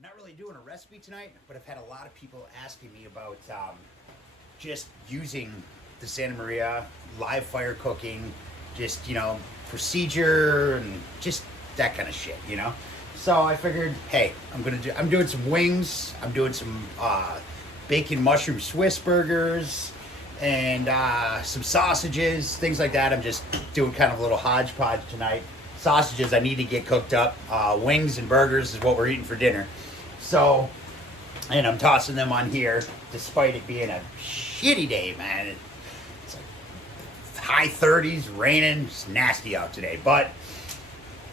I'm not really doing a recipe tonight, but I've had a lot of people asking me about just using the Santa Maria live fire cooking, just, procedure and just that kind of shit, So I figured, hey, I'm doing some wings, I'm doing some bacon mushroom Swiss burgers, and some sausages, things like that. I'm just doing kind of a little hodgepodge tonight. Sausages I need to get cooked up. Wings and burgers is what we're eating for dinner. So, and I'm tossing them on here, despite it being a shitty day, man. It's like high 30s, raining, it's nasty out today. But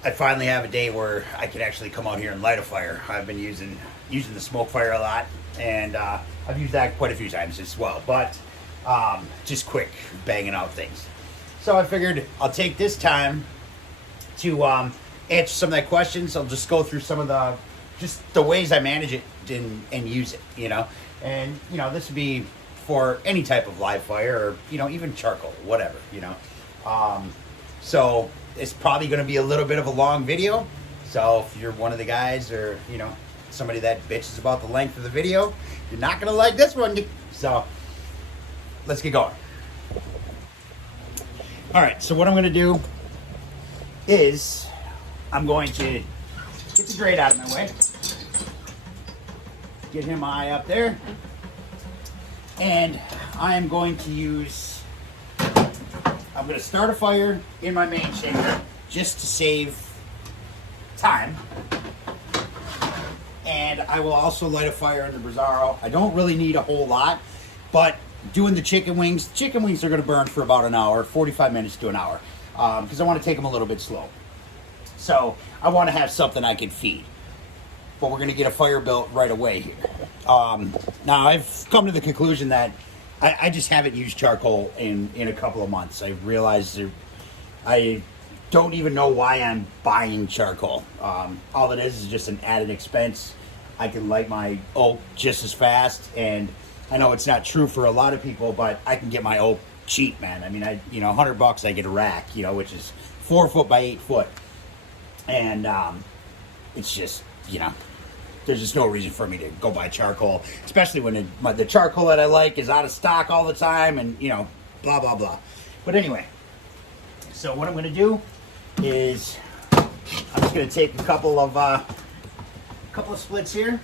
I finally have a day where I can actually come out here and light a fire. I've been using the smoke fire a lot, and I've used that quite a few times as well. But just quick banging out things. So I figured I'll take this time to answer some of that questions. I'll just go through some of the ways I manage it and use it, And, this would be for any type of live fire or, even charcoal, whatever, So it's probably going to be a little bit of a long video. So if you're one of the guys or, somebody that bitches about the length of the video, you're not going to like this one. So let's get going. All right, so what I'm going to do is I'm going to get the grate out of my way. Get him high up there. And I'm going to start a fire in my main chamber just to save time. And I will also light a fire in the Brazzaro. I don't really need a whole lot, but doing the chicken wings are going to burn for about an hour, 45 minutes to an hour, because I want to take them a little bit slow. So I want to have something I can feed. But we're going to get a fire built right away here. Now, I've come to the conclusion that I just haven't used charcoal in a couple of months. I realized I don't even know why I'm buying charcoal. All it is just an added expense. I can light my oak just as fast, and I know it's not true for a lot of people, but I can get my oak cheap, man. I mean, $100 I get a rack, which is 4 foot by 8 foot. And it's just, there's just no reason for me to go buy charcoal, especially when the charcoal that I like is out of stock all the time and, blah, blah, blah. But anyway, so what I'm going to do is I'm just going to take a couple of splits here.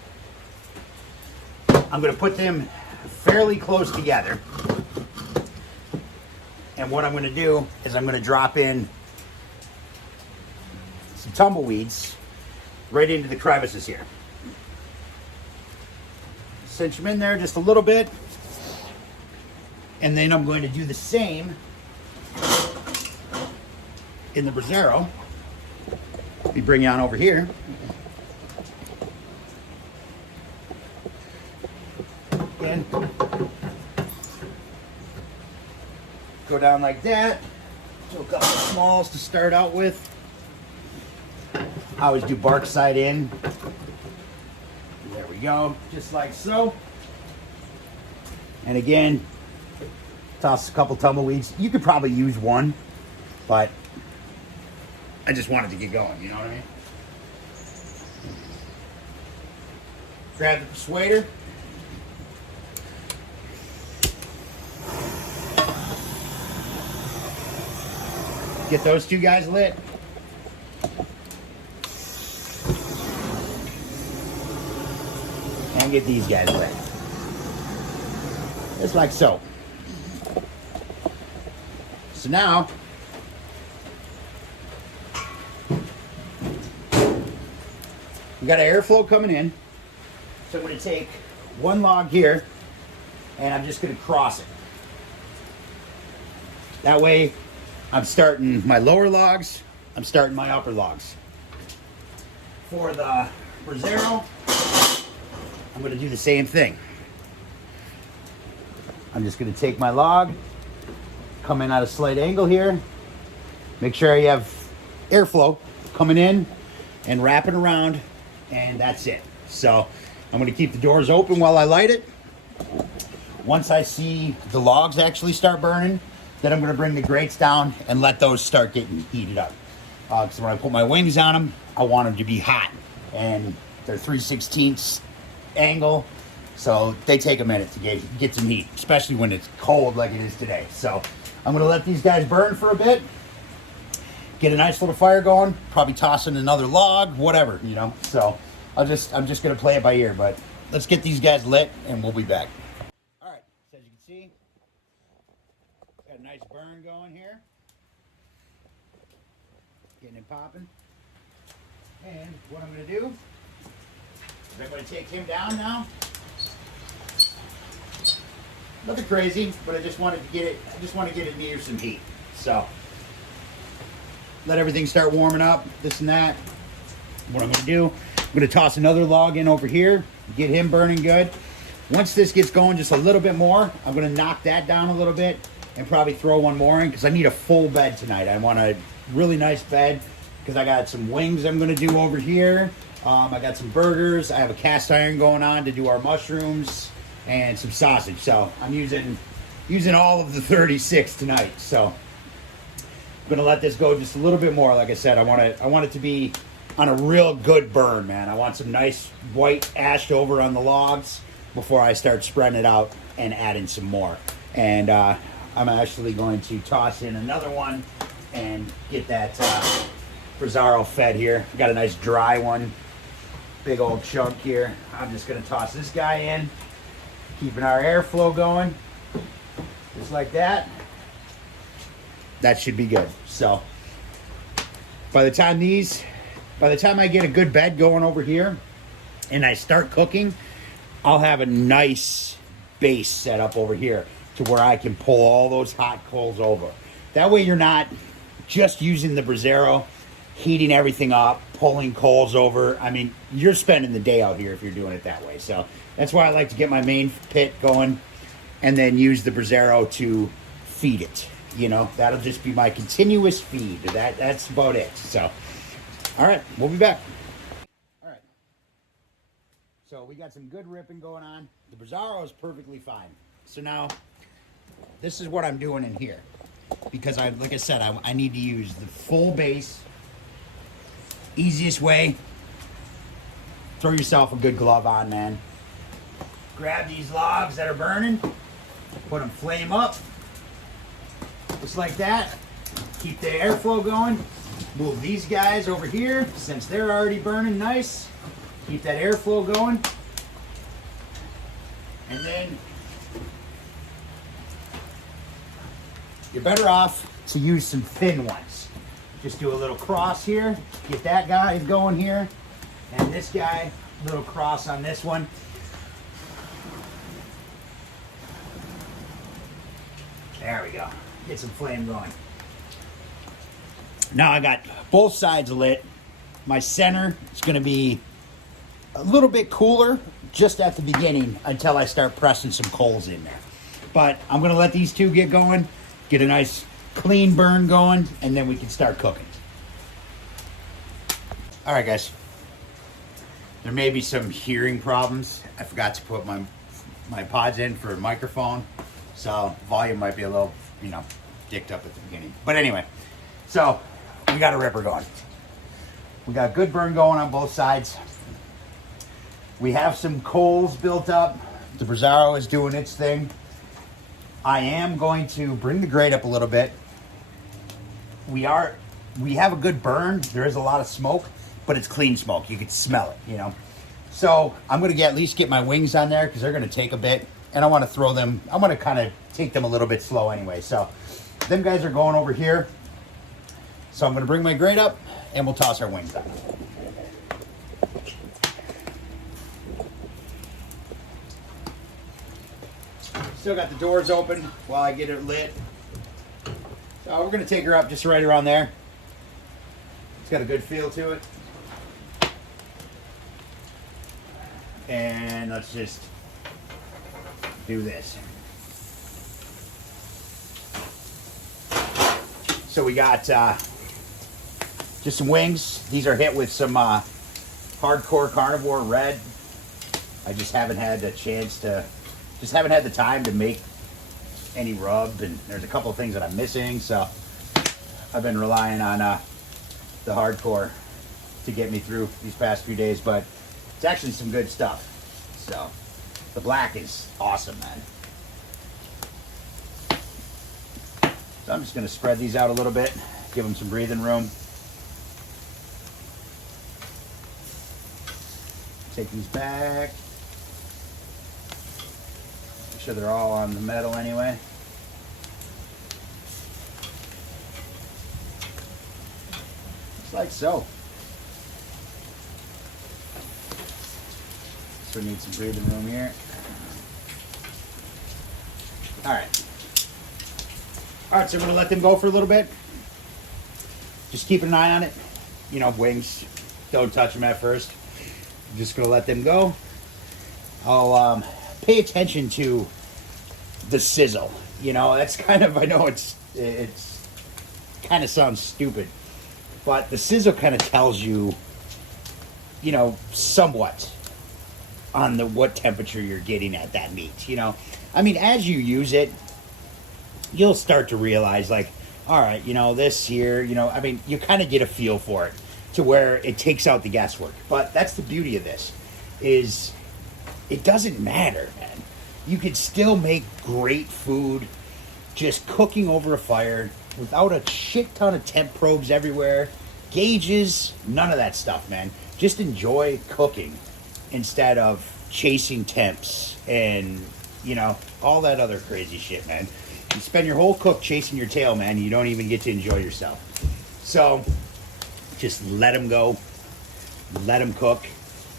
I'm going to put them fairly close together. And what I'm going to do is I'm going to drop in some tumbleweeds right into the crevices here. Cinch them in there just a little bit. And then I'm going to do the same in the Brazzaro. Let me bring you on over here. Again. Go down like that. Do a couple of smalls to start out with. I always do bark side in. There we go, just like so. And again, toss a couple tumbleweeds. You could probably use one, but I just wanted to get going, you know what I mean? Grab the persuader. Get those two guys lit. And get these guys lit. Just like so. So now, we got our airflow coming in. So I'm going to take one log here and I'm just going to cross it. That way, I'm starting my lower logs, I'm starting my upper logs. For the Brazzaro, I'm going to do the same thing. I'm just going to take my log, come in at a slight angle here, make sure you have airflow coming in and wrapping around, and that's it. So I'm going to keep the doors open while I light it. Once I see the logs actually start burning, then I'm going to bring the grates down and let those start getting heated up. Because when I put my wings on them, I want them to be hot. And They're 3/16 angle, so they take a minute to get some heat, especially when it's cold like it is today. So I'm gonna let these guys burn for a bit, get a nice little fire going, probably toss in another log, whatever, you know. So I'm just gonna play it by ear, but let's get these guys lit and we'll be back. All right, so as you can see, got a nice burn going here. Getting it popping. And what I'm gonna do is I'm gonna take him down now. Nothing crazy, but I just want to get it near some heat. So let everything start warming up, this and that. What I'm gonna do, I'm gonna toss another log in over here, get him burning good. Once this gets going just a little bit more, I'm gonna knock that down a little bit and probably throw one more in because I need a full bed tonight. I want a really nice bed because I got some wings I'm gonna do over here. I got some burgers. I have a cast iron going on to do our mushrooms and some sausage. So I'm using all of the 36 tonight. So I'm gonna let this go just a little bit more. Like I said, I want it to be on a real good burn, man. I want some nice white ash over on the logs before I start spreading it out and adding some more. And I'm actually going to toss in another one and get that Brazzaro fed here. Got a nice dry one, big old chunk here. I'm just gonna toss this guy in, keeping our airflow going, just like that. That should be good. So by the time I get a good bed going over here and I start cooking, I'll have a nice base set up over here to where I can pull all those hot coals over. That way you're not just using the Brazzaro, heating everything up, pulling coals over. I mean, you're spending the day out here if you're doing it that way. So that's why I like to get my main pit going and then use the Brazzaro to feed it. You know, that'll just be my continuous feed. That's about it. So, all right, we'll be back. All right. So we got some good ripping going on. The Brazzaro is perfectly fine. So now, this is what I'm doing in here. Because like I said, I need to use the full base. Easiest way, throw yourself a good glove on, man. Grab these logs that are burning, put them flame up, just like that. Keep the airflow going. Move these guys over here, since they're already burning nice. Keep that airflow going. And then you're better off to use some thin ones. Just do a little cross here, get that guy going here, and this guy, little cross on this one. There we go. Get some flame going. Now I got both sides lit. My center is going to be a little bit cooler just at the beginning until I start pressing some coals in there. But I'm going to let these two get going, get a nice clean burn going, and then we can start cooking. All right, guys. There may be some hearing problems. I forgot to put my pods in for a microphone, so volume might be a little, dicked up at the beginning. But anyway, so we got a ripper going. We got good burn going on both sides. We have some coals built up. The Brazzaro is doing its thing. I am going to bring the grate up a little bit. We have a good burn. There is a lot of smoke, but it's clean smoke. You can smell it, So I'm going to at least get my wings on there because they're going to take a bit. And I want to throw them, I want to kind of take them a little bit slow anyway. So them guys are going over here. So I'm going to bring my grate up and we'll toss our wings on. Still got the doors open while I get it lit. So we're going to take her up just right around there. It's got a good feel to it. And let's just do this. So we got just some wings. These are hit with some Hardcore Carnivore Red. I just haven't had the chance to, haven't had the time to make any rub, and there's a couple of things that I'm missing, so I've been relying on the Hardcore to get me through these past few days. But It's actually some good stuff. So the black is awesome, man. So I'm just going to spread these out a little bit, give them some breathing room. Take these back. Make sure they're all on the metal anyway. Just like so. So we need some breathing room here. Alright. Alright, so I'm going to let them go for a little bit. Just keep an eye on it. You know, wings, don't touch them at first. I'm just going to let them go. I'll pay attention to the sizzle. You know, that's kind of, I know it's kind of sounds stupid, but the sizzle kind of tells you, you know, somewhat on the what temperature you're getting at that meat. You know, I mean, as you use it, you'll start to realize, like, all right, you know, this here, you know, I mean, you kind of get a feel for it to where it takes out the guesswork. But that's the beauty of this, is it doesn't matter, man. You could still make great food just cooking over a fire without a shit ton of temp probes everywhere, gauges, none of that stuff, man. Just enjoy cooking instead of chasing temps and, you know, all that other crazy shit, man. You spend your whole cook chasing your tail, man, and you don't even get to enjoy yourself. So just let them go. Let them cook.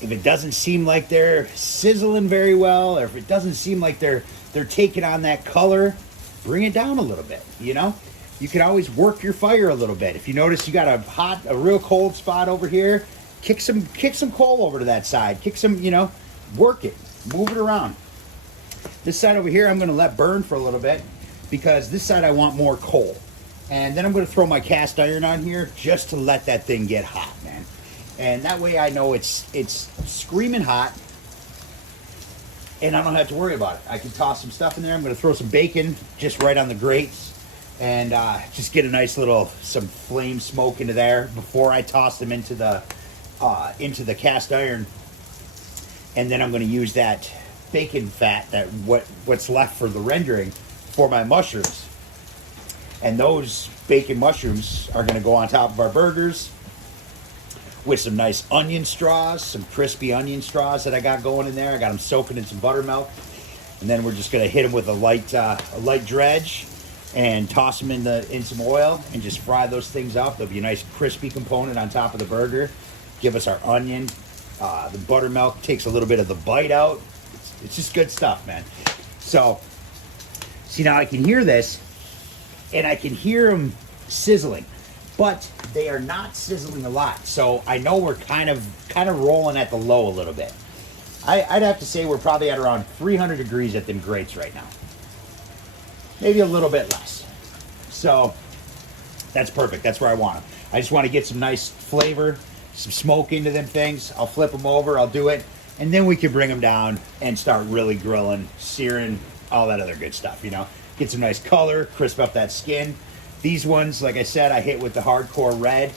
If it doesn't seem like they're sizzling very well, or if it doesn't seem like they're taking on that color, bring it down a little bit, you know? You can always work your fire a little bit. If you notice you got a real cold spot over here, kick some coal over to that side. Kick some, you know, work it. Move it around. This side over here I'm going to let burn for a little bit, because this side I want more coal. And then I'm going to throw my cast iron on here just to let that thing get hot, man. And that way I know it's screaming hot, and I don't have to worry about it. I can toss some stuff in there. I'm going to throw some bacon just right on the grates, and just get a nice little, some flame smoke into there before I toss them into the cast iron. And then I'm going to use that bacon fat, that what's left for the rendering, for my mushrooms. And those bacon mushrooms are going to go on top of our burgers with some nice onion straws, some crispy onion straws that I got going in there. I got them soaking in some buttermilk. And then we're just going to hit them with a light dredge and toss them in some oil and just fry those things up. There'll be a nice crispy component on top of the burger. Give us our onion. The buttermilk takes a little bit of the bite out. It's just good stuff, man. So, see, now I can hear this, and I can hear them sizzling, but they are not sizzling a lot. So I know we're kind of rolling at the low a little bit. I'd have to say we're probably at around 300 degrees at them grates right now. Maybe a little bit less. So that's perfect. That's where I want them. I just want to get some nice flavor, some smoke into them things. I'll flip them over. I'll do it. And then we can bring them down and start really grilling, searing, all that other good stuff, you know. Get some nice color, crisp up that skin. These ones, like I said, I hit with the hardcore red.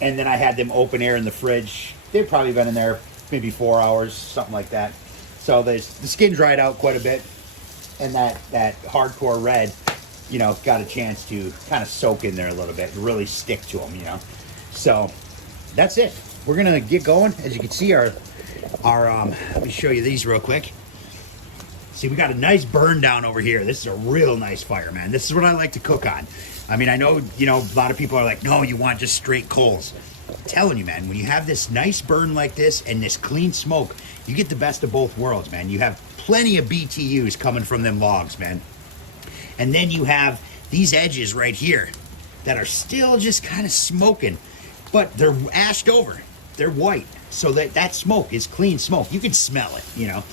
And then I had them open air in the fridge. They've probably been in there maybe 4 hours, something like that. So the skin dried out quite a bit. And that hardcore red, you know, got a chance to kind of soak in there a little bit and really stick to them, you know. So that's it. We're going to get going. As you can see, our let me show you these real quick. See, we got a nice burn down over here. This is a real nice fire, man. This is what I like to cook on. I mean, I know, you know, a lot of people are like, no, you want just straight coals. I'm telling you, man, when you have this nice burn like this and this clean smoke, you get the best of both worlds, man. You have plenty of BTUs coming from them logs, man. And then you have these edges right here that are still just kind of smoking, but they're ashed over. They're white. So that smoke is clean smoke. You can smell it, you know.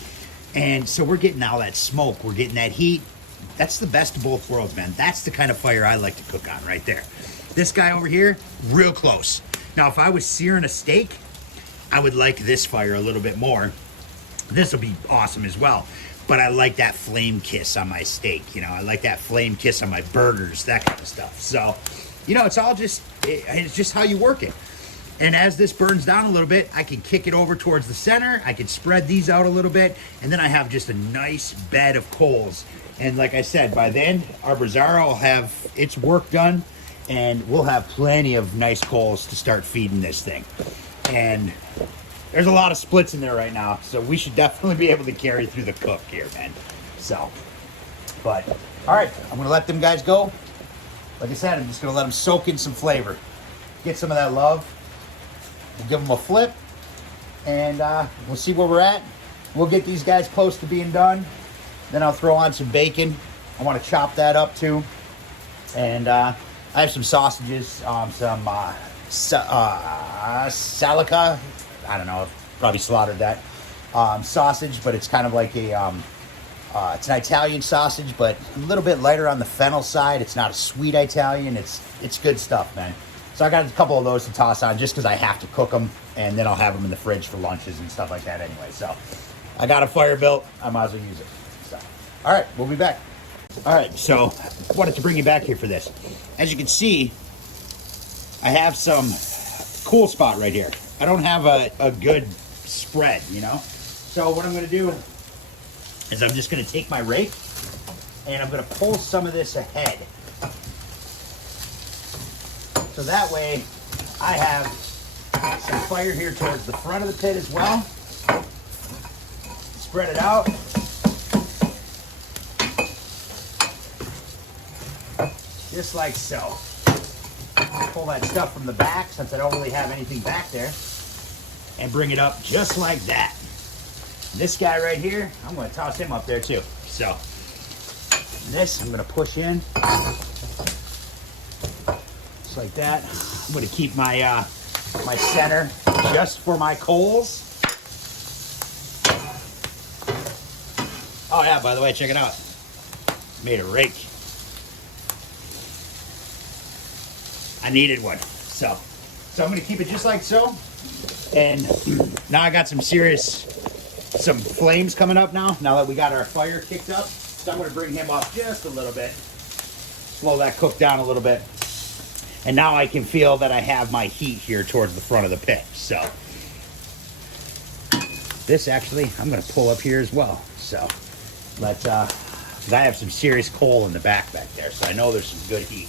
And so we're getting all that smoke. We're getting that heat. That's the best of both worlds, man. That's the kind of fire I like to cook on right there. This guy over here, real close. Now, if I was searing a steak, I would like this fire a little bit more. This will be awesome as well. But I like that flame kiss on my steak, you know. I like that flame kiss on my burgers, that kind of stuff. So, you know, it's all just, it's just how you work it. And as this burns down a little bit, I can kick it over towards the center. I can spread these out a little bit. And then I have just a nice bed of coals. And like I said, by then, our Brazzaro will have its work done. And we'll have plenty of nice coals to start feeding this thing. And there's a lot of splits in there right now. So we should definitely be able to carry through the cook here, man. So, but, all right. I'm going to let them guys go. Like I said, I'm just going to let them soak in some flavor. Get some of that love. We'll give them a flip, and we'll see where we're at. We'll get these guys close to being done. Then I'll throw on some bacon. I want to chop that up too. And I have some sausages, some Salica. I don't know, I've probably slaughtered that. Sausage, but it's kind of like a, it's an Italian sausage, but a little bit lighter on the fennel side. It's not a sweet Italian. It's good stuff, man. So I got a couple of those to toss on just because I have to cook them, and then I'll have them in the fridge for lunches and stuff like that anyway. So I got a fire built. I might as well use it. So, all right, we'll be back. All right, so I wanted to bring you back here for this. As you can see, I have some cool spot right here. I don't have a good spread, you know? So what I'm going to do is I'm just going to take my rake, and I'm going to pull some of this ahead. So that way, I have some fire here towards the front of the pit as well. Spread it out. Just like so. Pull that stuff from the back, since I don't really have anything back there, and bring it up just like that. This guy right here, I'm going to toss him up there too. So, this I'm going to push in. Like that. I'm going to keep my my center just for my coals. Oh yeah, by the way, check it out. Made a rake. I needed one. So I'm going to keep it just like so. And now I got some flames coming up now that we got our fire kicked up. So I'm going to bring him up just a little bit. Slow that cook down a little bit. And now I can feel that I have my heat here towards the front of the pit. So this actually, I'm going to pull up here as well. So let's, I have some serious coal in the back there. So I know there's some good heat.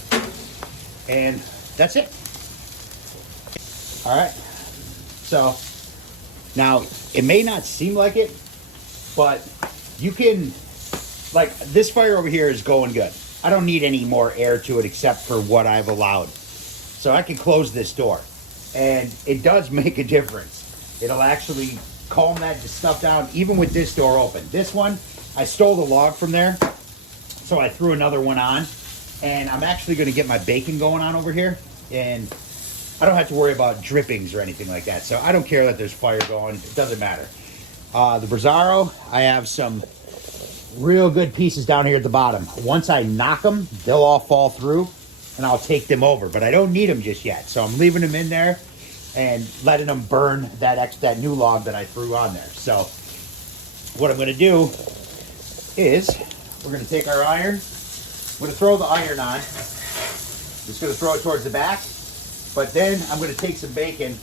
And that's it. All right. So now it may not seem like it, but you can, like this fire over here is going good. I don't need any more air to it except for what I've allowed. So I can close this door, and it does make a difference. It'll actually calm that stuff down, even with this door open. This one, I stole the log from there, so I threw another one on, and I'm actually going to get my bacon going on over here, and I don't have to worry about drippings or anything like that. So I don't care that there's fire going. It doesn't matter. The Brazzaro, I have some real good pieces down here at the bottom. Once I knock them, they'll all fall through, and I'll take them over, but I don't need them just yet. So I'm leaving them in there and letting them burn that new log that I threw on there. So what I'm going to do is we're going to take our iron. I'm going to throw the iron on. Just going to throw it towards the back, but then I'm going to take some bacon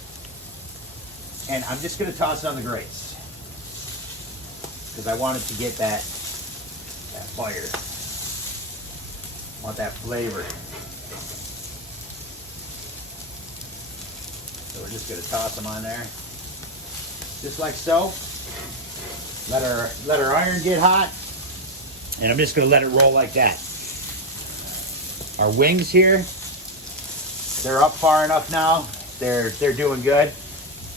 and I'm just going to toss it on the grates because I wanted to get that fire. I want that flavor. So we're just going to toss them on there, just like so. Let our iron get hot, and I'm just going to let it roll like that. Our wings here, they're up far enough now. They're doing good.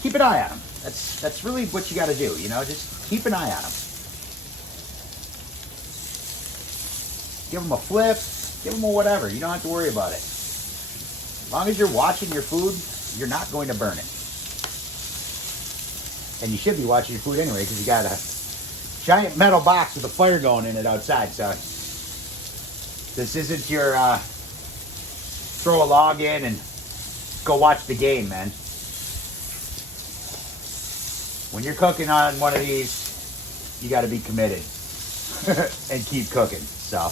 Keep an eye on them. That's really what you got to do. You know, just keep an eye on them. Give them a flip. Give them a whatever. You don't have to worry about it. As long as you're watching your food, you're not going to burn it. And you should be watching your food anyway because you got a giant metal box with a fire going in it outside. So this isn't your throw a log in and go watch the game, man. When you're cooking on one of these, you got to be committed and keep cooking. So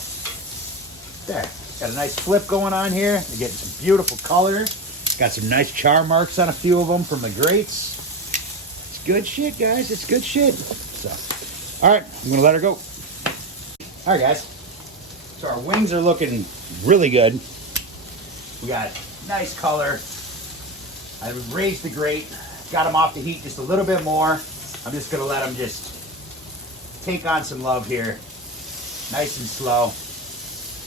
there, got a nice flip going on here. You're getting some beautiful color. Got some nice char marks on a few of them from the grates. It's good shit, guys. It's good shit. So, all right, I'm gonna let her go. All right, guys. So our wings are looking really good. We got nice color. I raised the grate, got them off the heat just a little bit more. I'm just gonna let them just take on some love here. Nice and slow.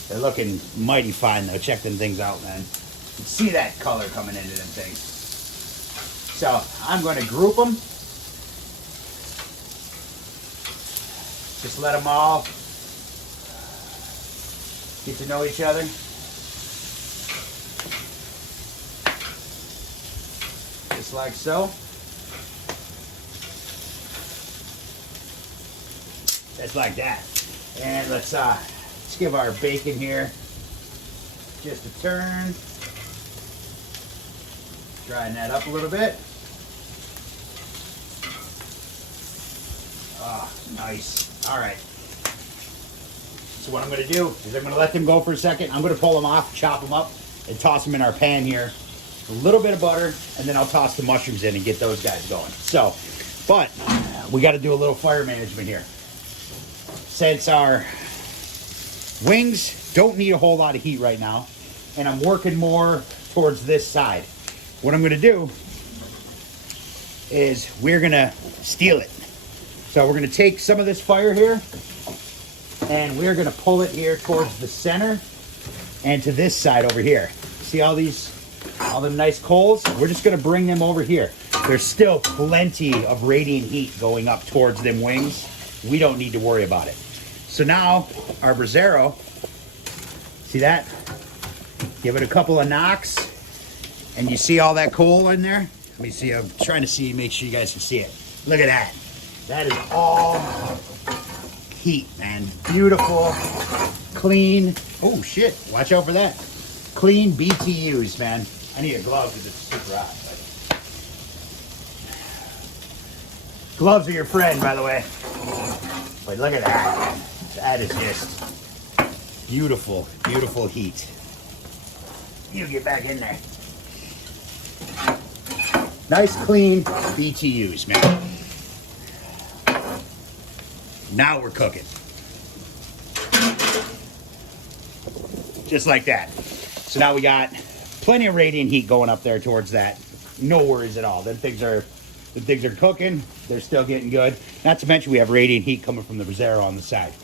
They're looking mighty fine though. Check them things out, man. You can see that color coming into them things. So I'm going to group them. Just let them all get to know each other. Just like so. Just like that. And let's give our bacon here just a turn. Drying that up a little bit. Ah, nice. All right. So what I'm going to do is I'm going to let them go for a second. I'm going to pull them off, chop them up, and toss them in our pan here. A little bit of butter, and then I'll toss the mushrooms in and get those guys going. So, but we got to do a little fire management here. Since our wings don't need a whole lot of heat right now, and I'm working more towards this side, what I'm going to do is we're going to steal it. So we're going to take some of this fire here, and we're going to pull it here towards the center and to this side over here. See all them nice coals? We're just going to bring them over here. There's still plenty of radiant heat going up towards them wings. We don't need to worry about it. So now our braziero, see that? Give it a couple of knocks, and you see all that coal in there? Let me see, I'm trying to see, make sure you guys can see it. Look at that. That is all heat, man. Beautiful, clean. Oh shit, watch out for that. Clean BTUs, man. I need a glove because it's super hot. But gloves are your friend, by the way. Wait, look at that. That is just beautiful, beautiful heat. You get back in there. Nice, clean BTUs, man. Now we're cooking. Just like that. So now we got plenty of radiant heat going up there towards that. No worries at all. The things are cooking. They're still getting good. Not to mention we have radiant heat coming from the braziero on the side.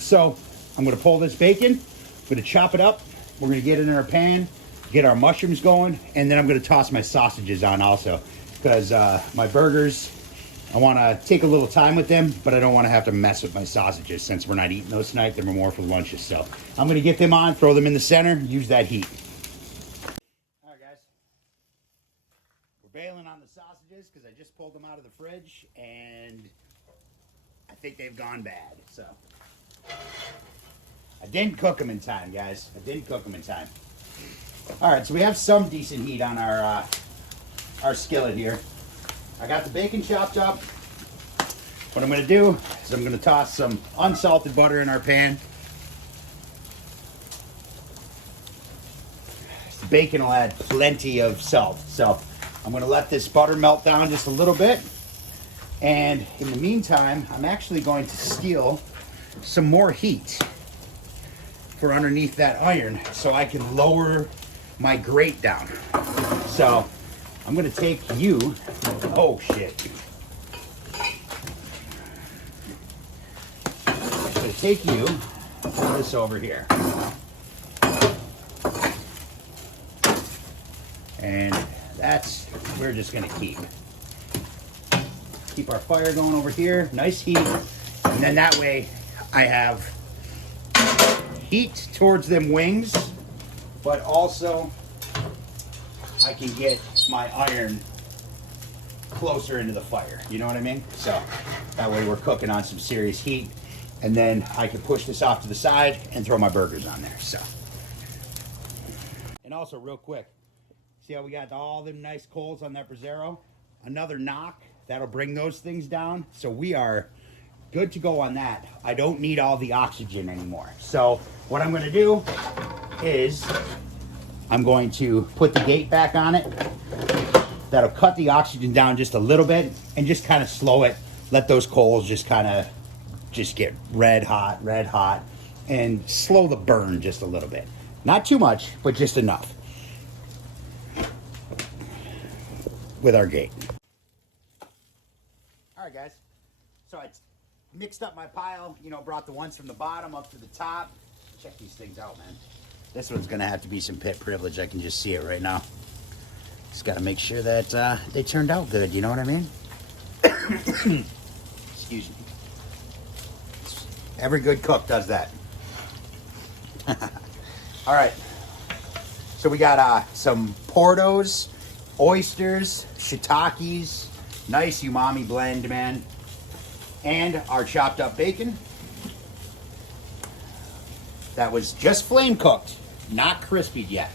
So I'm going to pull this bacon. I'm going to chop it up. We're going to get it in our pan, get our mushrooms going, and then I'm going to toss my sausages on also, because my burgers, I want to take a little time with them, but I don't want to have to mess with my sausages since we're not eating those tonight. They're more for lunches. So I'm going to get them on, throw them in the center, use that heat. All right, guys. We're bailing on the sausages because I just pulled them out of the fridge, and I think they've gone bad. So I didn't cook them in time, guys. I didn't cook them in time. All right, so we have some decent heat on our skillet here. I got the bacon chopped up. What I'm going to do is I'm going to toss some unsalted butter in our pan. The bacon will add plenty of salt. So I'm going to let this butter melt down just a little bit. And in the meantime, I'm actually going to steal some more heat for underneath that iron so I can lower my grate down. So I'm going to take you, oh shit. I'm going to take you, put this over here. And that's, we're just going to keep our fire going over here, nice heat. And then that way I have heat towards them wings, but also I can get my iron closer into the fire. You know what I mean? So that way we're cooking on some serious heat, and then I can push this off to the side and throw my burgers on there. So, and also real quick, see how we got all them nice coals on that braziero? Another knock, that'll bring those things down. So we are good to go on that. I don't need all the oxygen anymore. So what I'm going to do is I'm going to put the gate back on it. That'll cut the oxygen down just a little bit and just kind of slow it. Let those coals just kind of just get red hot, and slow the burn just a little bit. Not too much, but just enough with our gate. All right, guys. So I mixed up my pile, you know, brought the ones from the bottom up to the top. Check these things out, man. This one's gonna have to be some pit privilege. I can just see it right now. Just gotta make sure that they turned out good, you know what I mean? Excuse me. Every good cook does that. All right. So we got some Portos, oysters, shiitakes, nice umami blend, man. And our chopped up bacon. That was just flame cooked, not crispied yet.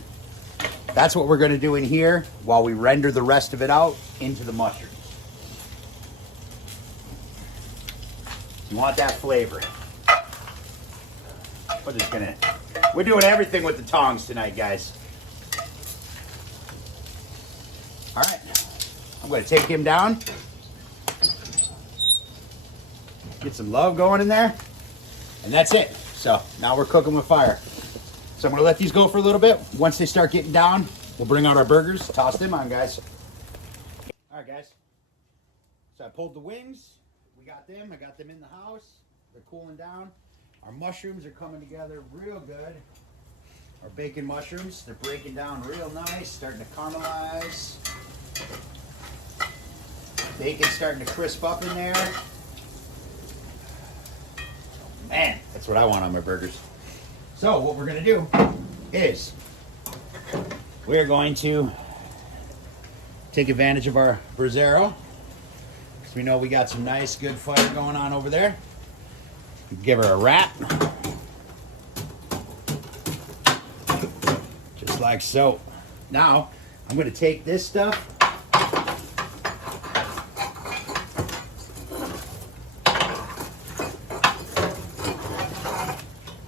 That's what we're gonna do in here while we render the rest of it out into the mushrooms. You want that flavor. We're doing everything with the tongs tonight, guys. All right, I'm gonna take him down. Get some love going in there, and that's it. So now we're cooking with fire. So I'm gonna let these go for a little bit. Once they start getting down, we'll bring out our burgers, toss them on, guys. All right, guys. So I pulled the wings. We got them. I got them in the house. They're cooling down. Our mushrooms are coming together real good. Our bacon mushrooms, they're breaking down real nice, starting to caramelize. Bacon's starting to crisp up in there. Man, that's what I want on my burgers. So what we're gonna do is we're going to take advantage of our Brasero. Because we know we got some nice, good fire going on over there. Give her a wrap. Just like so. Now, I'm gonna take this stuff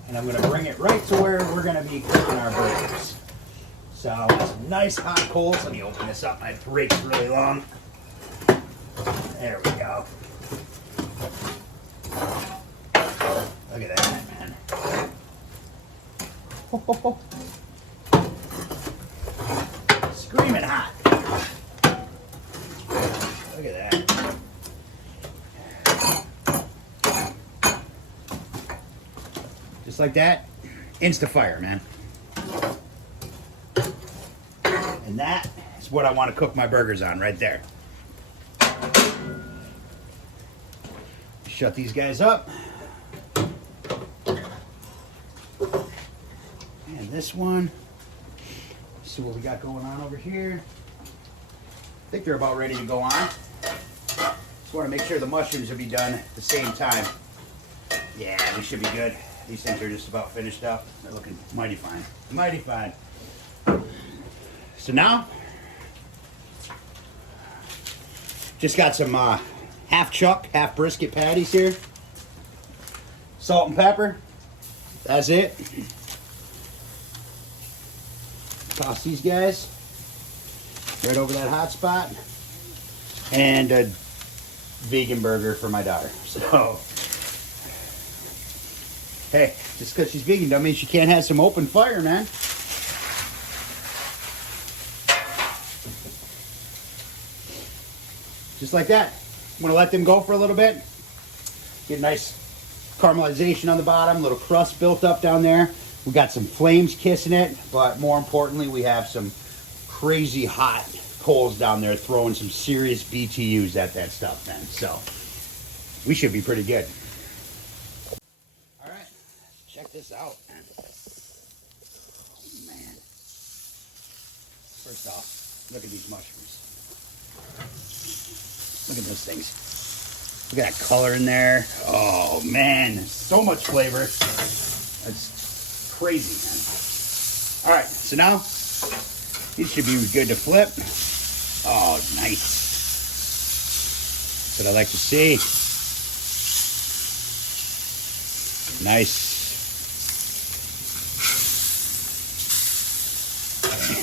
and I'm gonna bring it right to where we're gonna be cooking our burgers. So, some nice hot coals. Let me open this up. My break's really long. There we go. Look at that, man. Oh. Screaming hot. Look at that. Just like that, insta-fire, man. And that is what I want to cook my burgers on right there. Shut these guys up. And this one. See what we got going on over here. I think they're about ready to go on. Just want to make sure the mushrooms will be done at the same time. Yeah, we should be good. These things are just about finished up. They're looking mighty fine. Mighty fine. So now, just got some half chuck, half brisket patties here. Salt and pepper. That's it. Toss these guys right over that hot spot. And a vegan burger for my daughter. So, hey, just because she's vegan don't mean she can't have some open fire, man. Just like that. I'm gonna let them go for a little bit. Get a nice caramelization on the bottom, little crust built up down there. We got some flames kissing it, but more importantly, we have some crazy hot coals down there throwing some serious BTUs at that stuff, man. So we should be pretty good. All right, check this out, man. Oh, man. First off, look at these mushrooms. Look at those things. Look at that color in there. Oh, man. So much flavor. It's crazy, man. All right, so now these should be good to flip. Oh, nice. That's what I like to see. Nice.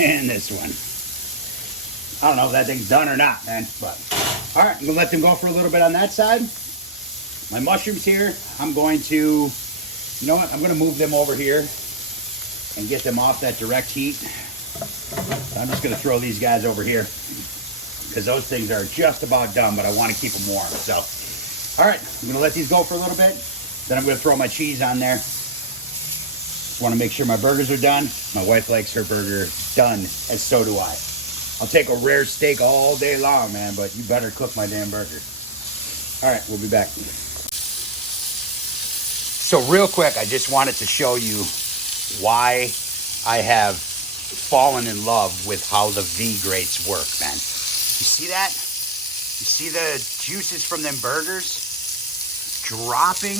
And this one. I don't know if that thing's done or not, man. But all right, I'm gonna let them go for a little bit on that side. My mushrooms here, I'm going to, you know what? I'm gonna move them over here and get them off that direct heat. I'm just gonna throw these guys over here because those things are just about done, but I want to keep them warm. So, all right, I'm gonna let these go for a little bit. Then I'm gonna throw my cheese on there. Want to make sure my burgers are done. My wife likes her burger done, and so do I. I'll take a rare steak all day long, man, but you better cook my damn burger. All right, we'll be back. So real quick, I just wanted to show you why I have fallen in love with how the V-grates work, man. You see that? You see the juices from them burgers dropping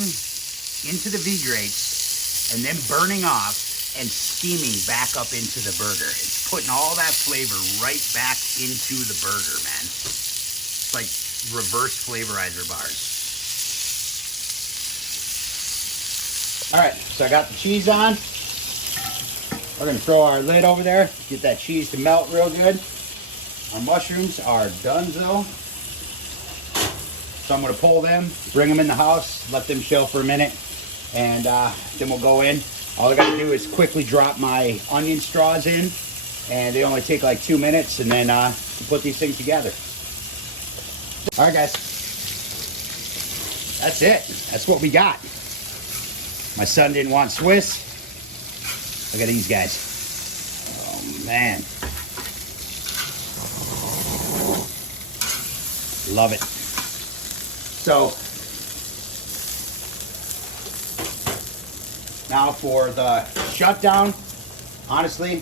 into the V-grates and then burning off and steaming back up into the burger. It's putting all that flavor right back into the burger, man. It's like reverse flavorizer bars. All right, so I got the cheese on. We're gonna throw our lid over there, get that cheese to melt real good. Our mushrooms are donezo. So I'm gonna pull them, bring them in the house, let them chill for a minute, and then we'll go in. All I gotta do is quickly drop my onion straws in, and they only take like 2 minutes, and then put these things together. All right, guys. That's it. That's what we got. My son didn't want Swiss. Look at these guys. Oh, man. Love it. So, now for the shutdown, honestly,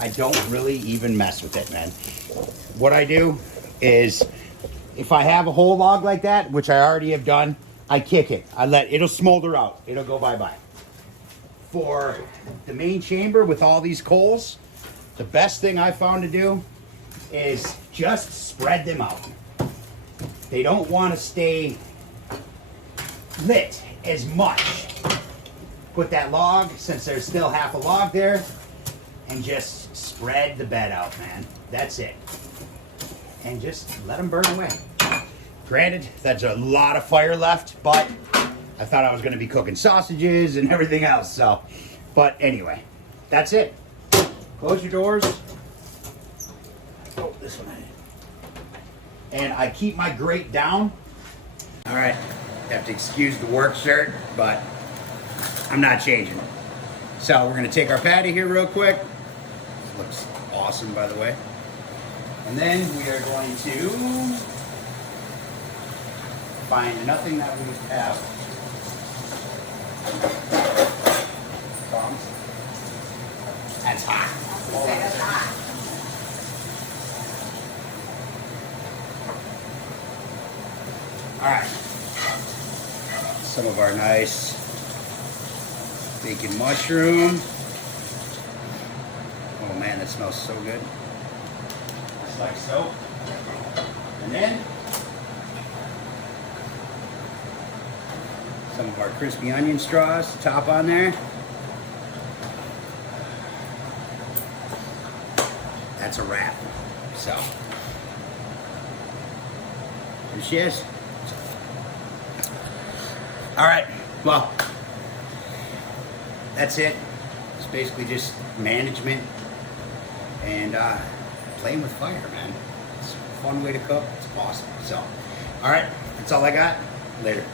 I don't really even mess with it, man. What I do is, if I have a whole log like that, which I already have done, I kick it. It'll smolder out. It'll go bye-bye. For the main chamber with all these coals, the best thing I found to do is just spread them out. They don't want to stay lit as much. Put that log, since there's still half a log there, and just spread the bed out, man. That's it. And just let them burn away. Granted, that's a lot of fire left, but I thought I was going to be cooking sausages and everything else. So, but anyway, that's it. Close your doors. Oh, this one. And I keep my grate down. All right, have to excuse the work shirt, but I'm not changing. So we're going to take our patty here real quick. This looks awesome, by the way. And then we are going to find nothing that we have. Bombs. That's hot. That's hot. All right. Some of our nice bacon mushroom. Oh man, that smells so good. Just like so. And then some of our crispy onion straws to top on there. That's a wrap. So, there she is. All right, well, that's it. It's basically just management and playing with fire, man. It's a fun way to cook. It's awesome. So, all right, that's all I got. Later.